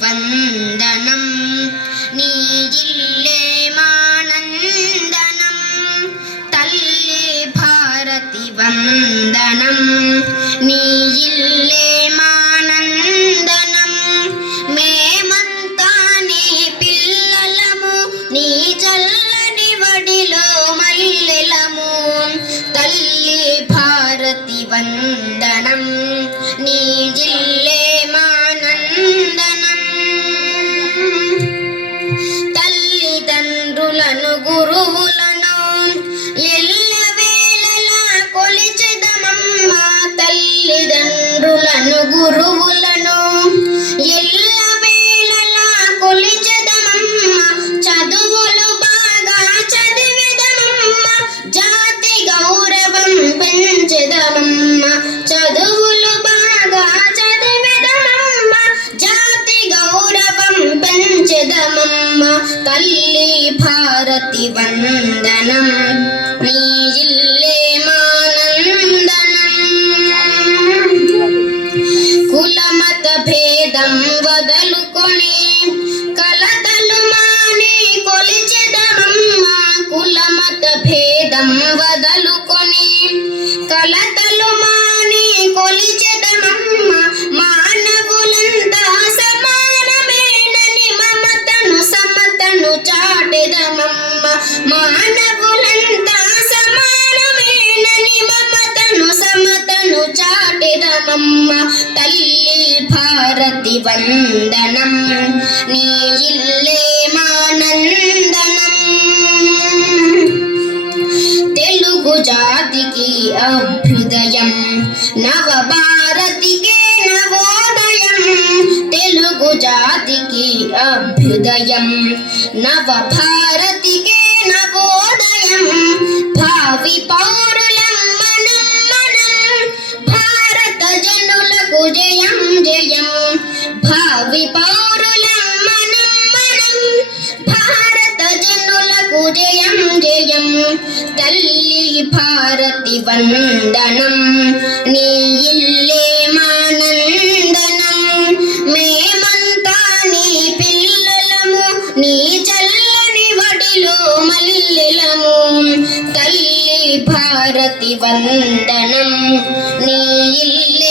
వందనం నీ జిల్లే మానందనం తల్లి భారతి వందనం నీ జిల్లే మానందనం మేమంతా నీ పిల్లలము నీ చల్లని వడిలో మల్లెలము తల్లి భారతి వందనం నీ జిల్లే మానందనం తల్లిదండ్రులను గురువులను ఎల్లవేళలా కొలిచెదమమ్మ తల్లిదండ్రులను గురువులను ఎల్లవేళలా కొలిచెదమమ్మ చదువులు బాగా చదివెదమమ్మ జాతి గౌరవం పెంచెదమమ్మ చదువులు బాగా చదివెదమమ్మ జాతి గౌరవం పెంచెదమమ్మ తల్లి భారతి వందనం నీ జిల్లే మానందనం కులమత భేదం వదలుకొని కలతలు మాని కొలిచెదమమ్మ కులమత భేదం వదలుకొని కలతలు మాని కొలిచెదమమ్మ మానవులంతా సమానమేనని మమతను సమతను చాటెదమమ్మ మానవులంతా సమానమేనని మమతను సమతను చాటెదమమ్మ తల్లి భారతి వందనం నీ జిల్లే మానందనం తెలుగు జాతికి అభ్యుదయం నవ భారతికే నవోదయం తెలుగు జాతికి అభ్యుదయం నవ భారతికే నవోదయం భావి పౌరులం మనం భారత జనులకు జయం జయం భావి పౌరులం మనం భారత జనులకు జయం జయం తల్లి భారతి వందనం నీ ఇల్లే మానందనం మేమంతా నీ పిల్లలము నీ చల్లని వడిలో మల్లెలము తల్లి భారతి వందనం నీ ఇల్లే